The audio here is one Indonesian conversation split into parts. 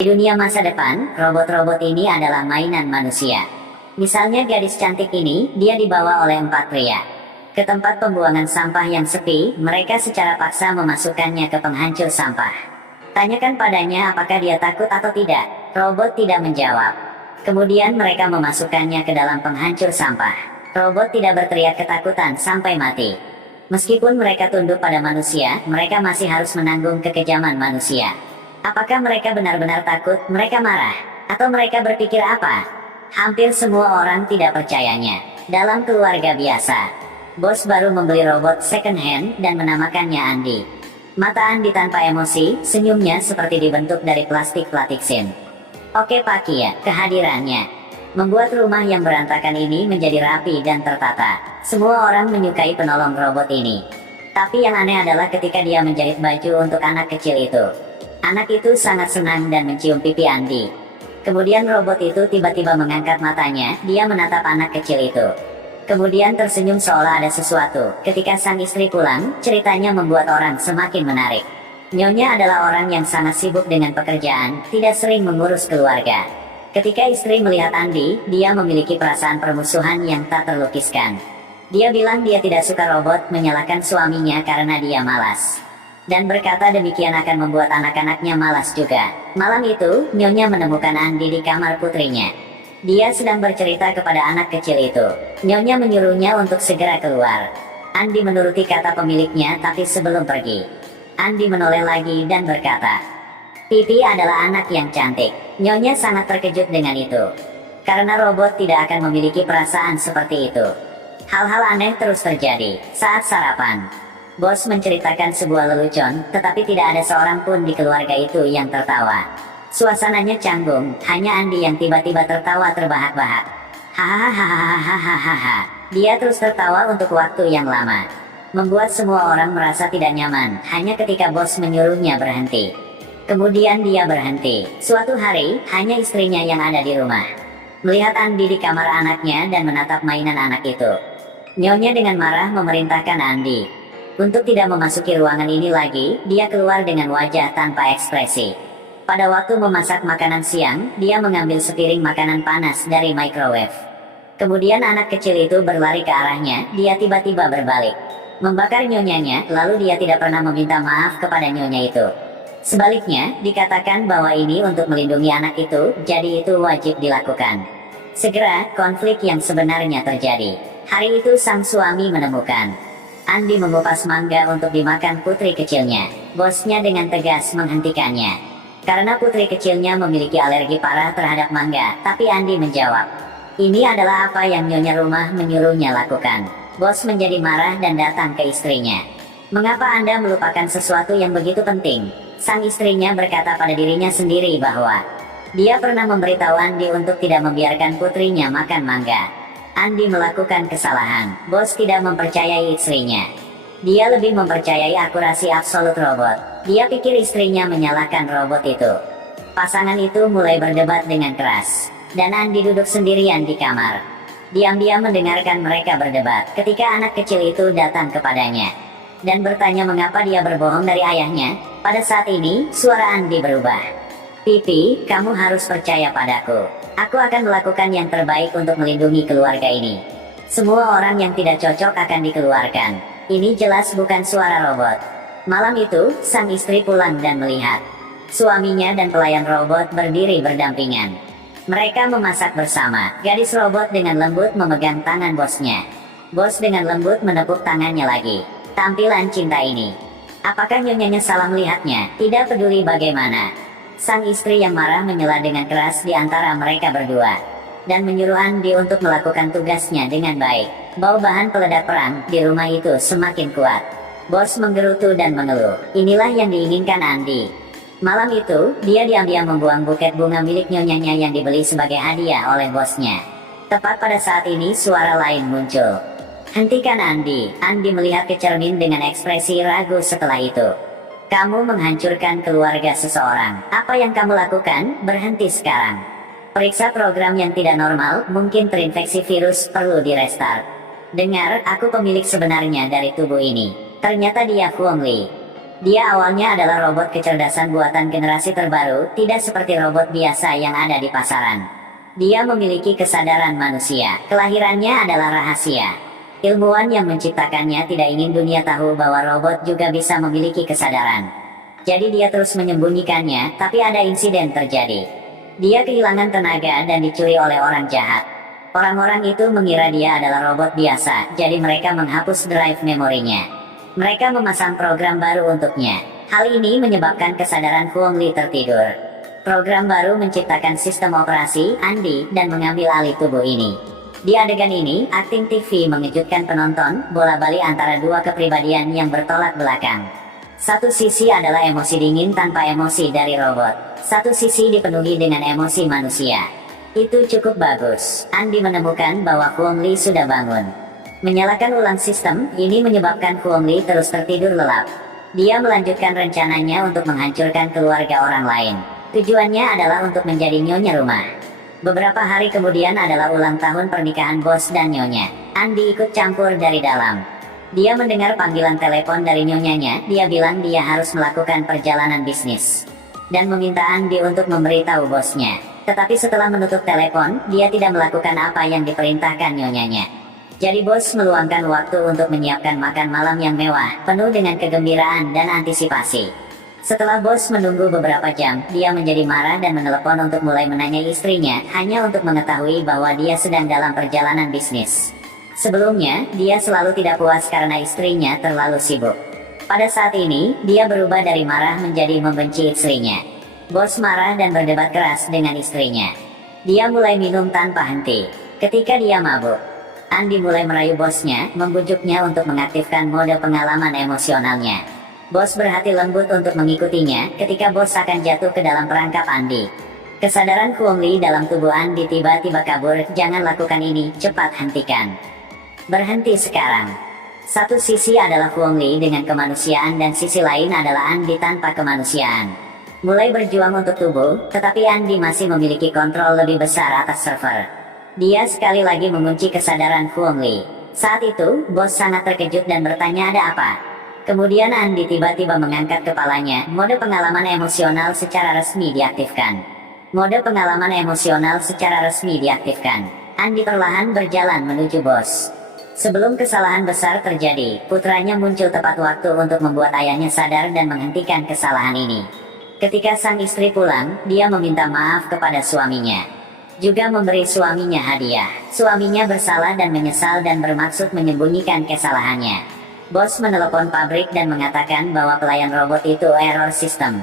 Di dunia masa depan, robot-robot ini adalah mainan manusia. Misalnya gadis cantik ini, dia dibawa oleh 4 pria ke tempat pembuangan sampah yang sepi. Mereka secara paksa memasukkannya ke penghancur sampah. Tanyakan padanya apakah dia takut atau tidak. Robot tidak menjawab. Kemudian mereka memasukkannya ke dalam penghancur sampah. Robot tidak berteriak ketakutan sampai mati. Meskipun mereka tunduk pada manusia, mereka masih harus menanggung kekejaman manusia. Apakah mereka benar-benar takut, mereka marah, atau mereka berpikir apa? Hampir semua orang tidak percayanya. Dalam keluarga biasa, bos baru membeli robot second hand dan menamakannya Andi. Mata Andi tanpa emosi, senyumnya seperti dibentuk dari plastik platiksin. Oke Pak Kia, kehadirannya membuat rumah yang berantakan ini menjadi rapi dan tertata. Semua orang menyukai penolong robot ini. Tapi yang aneh adalah ketika dia menjahit baju untuk anak kecil itu. Anak itu sangat senang dan mencium pipi Andi. Kemudian robot itu tiba-tiba mengangkat matanya, dia menatap anak kecil itu. Kemudian tersenyum seolah ada sesuatu. Ketika sang istri pulang, ceritanya membuat orang semakin menarik. Nyonya adalah orang yang sangat sibuk dengan pekerjaan, tidak sering mengurus keluarga. Ketika istri melihat Andi, dia memiliki perasaan permusuhan yang tak terlukiskan. Dia bilang dia tidak suka robot, menyalahkan suaminya karena dia malas. Dan berkata demikian akan membuat anak-anaknya malas juga. Malam itu, Nyonya menemukan Andi di kamar putrinya. Dia sedang bercerita kepada anak kecil itu. Nyonya menyuruhnya untuk segera keluar. Andi menuruti kata pemiliknya, tapi sebelum pergi, Andi menoleh lagi dan berkata, "Pipi adalah anak yang cantik." Nyonya sangat terkejut dengan itu. Karena robot tidak akan memiliki perasaan seperti itu. Hal-hal aneh terus terjadi. Saat sarapan, bos menceritakan sebuah lelucon, tetapi tidak ada seorang pun di keluarga itu yang tertawa. Suasananya canggung, hanya Andi yang tiba-tiba tertawa terbahak-bahak. Hahaha. Dia terus tertawa untuk waktu yang lama. Membuat semua orang merasa tidak nyaman, hanya ketika bos menyuruhnya berhenti. Kemudian dia berhenti. Suatu hari, hanya istrinya yang ada di rumah. Melihat Andi di kamar anaknya dan menatap mainan anak itu, Nyonya dengan marah memerintahkan Andi untuk tidak memasuki ruangan ini lagi. Dia keluar dengan wajah tanpa ekspresi. Pada waktu memasak makanan siang, dia mengambil sepiring makanan panas dari microwave. Kemudian anak kecil itu berlari ke arahnya. Dia tiba-tiba berbalik, membakar nyonyanya, lalu dia tidak pernah meminta maaf kepada nyonya itu. Sebaliknya, dikatakan bahwa ini untuk melindungi anak itu, jadi itu wajib dilakukan. Segera, konflik yang sebenarnya terjadi. Hari itu sang suami menemukan Andi mengupas mangga untuk dimakan putri kecilnya. Bosnya dengan tegas menghentikannya. Karena putri kecilnya memiliki alergi parah terhadap mangga, tapi Andi menjawab, "Ini adalah apa yang nyonya rumah menyuruhnya lakukan." Bos menjadi marah dan datang ke istrinya. "Mengapa Anda melupakan sesuatu yang begitu penting?" Sang istrinya berkata pada dirinya sendiri bahwa dia pernah memberitahu Andi untuk tidak membiarkan putrinya makan mangga. Andi melakukan kesalahan. Bos tidak mempercayai istrinya. Dia lebih mempercayai akurasi absolut robot. Dia pikir istrinya menyalahkan robot itu. Pasangan itu mulai berdebat dengan keras. Dan Andi duduk sendirian di kamar. Diam-diam mendengarkan mereka berdebat ketika anak kecil itu datang kepadanya dan bertanya mengapa dia berbohong dari ayahnya. Pada saat ini, suara Andi berubah. "Pipi, kamu harus percaya padaku. Aku akan melakukan yang terbaik untuk melindungi keluarga ini. Semua orang yang tidak cocok akan dikeluarkan." Ini jelas bukan suara robot. Malam itu, sang istri pulang dan melihat suaminya dan pelayan robot berdiri berdampingan. Mereka memasak bersama. Gadis robot dengan lembut memegang tangan bosnya. Bos dengan lembut menepuk tangannya lagi. Tampilan cinta ini. Apakah nyonyanya salah melihatnya? Tidak peduli bagaimana. Sang istri yang marah menyela dengan keras di antara mereka berdua. Dan menyuruh Andi untuk melakukan tugasnya dengan baik. Bau bahan peledak perang di rumah itu semakin kuat. Bos menggerutu dan mengeluh. Inilah yang diinginkan Andi. Malam itu, dia diam-diam membuang buket bunga milik nyonyanya yang dibeli sebagai hadiah oleh bosnya. Tepat pada saat ini suara lain muncul. "Hentikan Andi." Andi melihat ke cermin dengan ekspresi ragu setelah itu. "Kamu menghancurkan keluarga seseorang. Apa yang kamu lakukan? Berhenti sekarang. Periksa program yang tidak normal, mungkin terinfeksi virus, perlu direstart. Dengar, aku pemilik sebenarnya dari tubuh ini." Ternyata dia Huang Li. Dia awalnya adalah robot kecerdasan buatan generasi terbaru, tidak seperti robot biasa yang ada di pasaran. Dia memiliki kesadaran manusia. Kelahirannya adalah rahasia. Ilmuwan yang menciptakannya tidak ingin dunia tahu bahwa robot juga bisa memiliki kesadaran. Jadi dia terus menyembunyikannya, tapi ada insiden terjadi. Dia kehilangan tenaga dan dicuri oleh orang jahat. Orang-orang itu mengira dia adalah robot biasa, jadi mereka menghapus drive memorinya. Mereka memasang program baru untuknya. Hal ini menyebabkan kesadaran Huang Li tertidur. Program baru menciptakan sistem operasi Andi dan mengambil alih tubuh ini. Di adegan ini, akting TV mengejutkan penonton, bola-balik antara dua kepribadian yang bertolak belakang. Satu sisi adalah emosi dingin tanpa emosi dari robot. Satu sisi dipenuhi dengan emosi manusia. Itu cukup bagus. Andi menemukan bahwa Huang Li sudah bangun. Menyalakan ulang sistem, ini menyebabkan Huang Li terus tertidur lelap. Dia melanjutkan rencananya untuk menghancurkan keluarga orang lain. Tujuannya adalah untuk menjadi nyonya rumah. Beberapa hari kemudian adalah ulang tahun pernikahan bos dan nyonya. Andi ikut campur dari dalam. Dia mendengar panggilan telepon dari nyonyanya. Dia bilang dia harus melakukan perjalanan bisnis dan meminta Andi untuk memberitahu bosnya. Tetapi setelah menutup telepon, dia tidak melakukan apa yang diperintahkan nyonyanya. Jadi bos meluangkan waktu untuk menyiapkan makan malam yang mewah, penuh dengan kegembiraan dan antisipasi. Setelah bos menunggu beberapa jam, dia menjadi marah dan menelepon untuk mulai menanyai istrinya, hanya untuk mengetahui bahwa dia sedang dalam perjalanan bisnis. Sebelumnya, dia selalu tidak puas karena istrinya terlalu sibuk. Pada saat ini, dia berubah dari marah menjadi membenci istrinya. Bos marah dan berdebat keras dengan istrinya. Dia mulai minum tanpa henti. Ketika dia mabuk, Andi mulai merayu bosnya, membujuknya untuk mengaktifkan mode pengalaman emosionalnya. Bos berhati lembut untuk mengikutinya ketika bos akan jatuh ke dalam perangkap Andi. Kesadaran Huang Li dalam tubuh Andi tiba-tiba kabur. Jangan lakukan ini, cepat hentikan. Berhenti sekarang. Satu sisi adalah Huang Li dengan kemanusiaan dan sisi lain adalah Andi tanpa kemanusiaan. Mulai berjuang untuk tubuh, tetapi Andi masih memiliki kontrol lebih besar atas server. Dia sekali lagi mengunci kesadaran Huang Li. Saat itu, bos sangat terkejut dan bertanya ada apa. Kemudian Andi tiba-tiba mengangkat kepalanya. Mode pengalaman emosional secara resmi diaktifkan. Mode pengalaman emosional secara resmi diaktifkan. Andi perlahan berjalan menuju bos. Sebelum kesalahan besar terjadi, putranya muncul tepat waktu untuk membuat ayahnya sadar dan menghentikan kesalahan ini. Ketika sang istri pulang, dia meminta maaf kepada suaminya. Juga memberi suaminya hadiah. Suaminya bersalah dan menyesal dan bermaksud menyembunyikan kesalahannya. Bos menelepon pabrik dan mengatakan bahwa pelayan robot itu error system.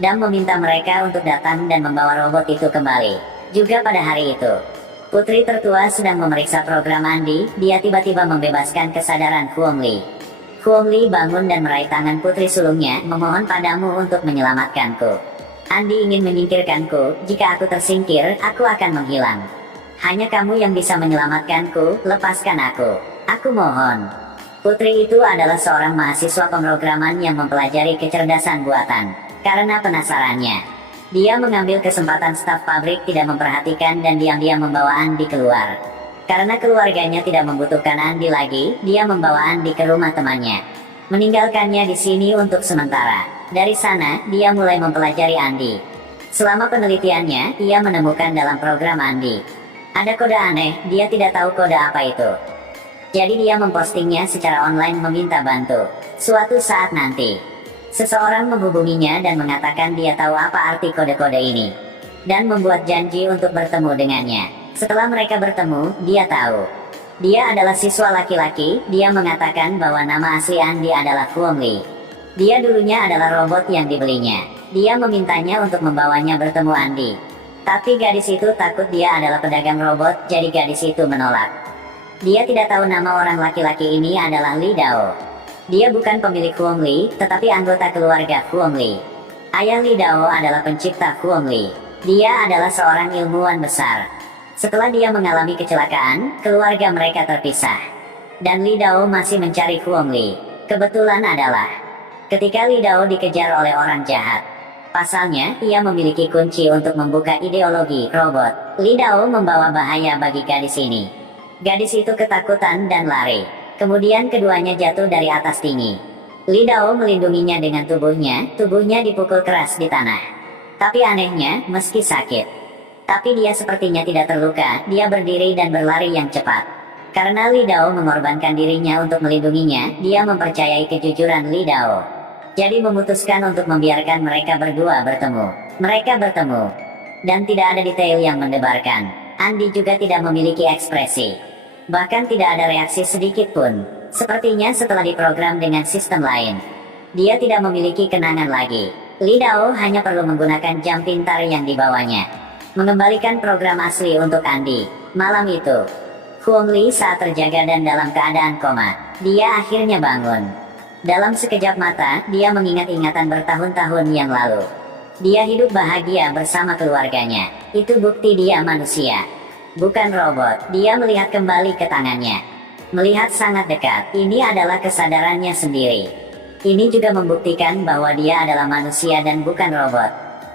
Dan meminta mereka untuk datang dan membawa robot itu kembali. Juga pada hari itu, putri tertua sedang memeriksa program Andi. Dia tiba-tiba membebaskan kesadaran Huang Li. Huang Li bangun dan meraih tangan putri sulungnya, memohon padamu untuk menyelamatkanku. Andi ingin menyingkirkanku. Jika aku tersingkir, aku akan menghilang. Hanya kamu yang bisa menyelamatkanku. Lepaskan aku. Aku mohon. Putri itu adalah seorang mahasiswa pemrograman yang mempelajari kecerdasan buatan. Karena penasarannya, dia mengambil kesempatan staf pabrik tidak memperhatikan dan diam-diam membawa Andi keluar. Karena keluarganya tidak membutuhkan Andi lagi, dia membawa Andi ke rumah temannya. Meninggalkannya di sini untuk sementara. Dari sana, dia mulai mempelajari Andi. Selama penelitiannya, ia menemukan dalam program Andi ada kode aneh. Dia tidak tahu kode apa itu. Jadi dia mempostingnya secara online meminta bantu. Suatu saat nanti, seseorang menghubunginya dan mengatakan dia tahu apa arti kode-kode ini. Dan membuat janji untuk bertemu dengannya. Setelah mereka bertemu, dia tahu dia adalah siswa laki-laki. Dia mengatakan bahwa nama asli Andi adalah Huang Li. Dia dulunya adalah robot yang dibelinya. Dia memintanya untuk membawanya bertemu Andi. Tapi gadis itu takut dia adalah pedagang robot, jadi gadis itu menolak. Dia tidak tahu nama orang laki-laki ini adalah Li Dao. Dia bukan pemilik Huang Li, tetapi anggota keluarga Huang Li. Ayah Li Dao adalah pencipta Huang Li. Dia adalah seorang ilmuwan besar. Setelah dia mengalami kecelakaan, keluarga mereka terpisah. Dan Li Dao masih mencari Huang Li. Kebetulan adalah ketika Li Dao dikejar oleh orang jahat. Pasalnya, ia memiliki kunci untuk membuka ideologi robot. Li Dao membawa bahaya bagi gadis ini. Gadis itu ketakutan dan lari. Kemudian keduanya jatuh dari atas tinggi. Li Dao melindunginya dengan tubuhnya dipukul keras di tanah. Tapi anehnya, meski sakit, tapi dia sepertinya tidak terluka. Dia berdiri dan berlari yang cepat. Karena Li Dao mengorbankan dirinya untuk melindunginya, dia mempercayai kejujuran Li Dao. Jadi memutuskan untuk membiarkan mereka berdua bertemu. Mereka bertemu, dan tidak ada detail yang mendebarkan. Andi juga tidak memiliki ekspresi. Bahkan tidak ada reaksi sedikit pun. Sepertinya setelah diprogram dengan sistem lain, dia tidak memiliki kenangan lagi. Li Dao hanya perlu menggunakan jam pintar yang dibawanya, mengembalikan program asli untuk Andi. Malam itu, Huang Li saat terjaga dan dalam keadaan koma. Dia akhirnya bangun. Dalam sekejap mata, dia mengingat ingatan bertahun-tahun yang lalu. Dia hidup bahagia bersama keluarganya. Itu bukti dia manusia, bukan robot. Dia melihat kembali ke tangannya. Melihat sangat dekat, ini adalah kesadarannya sendiri. Ini juga membuktikan bahwa dia adalah manusia dan bukan robot.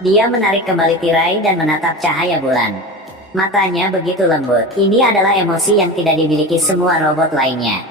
Dia menarik kembali tirai dan menatap cahaya bulan. Matanya begitu lembut. Ini adalah emosi yang tidak dimiliki semua robot lainnya.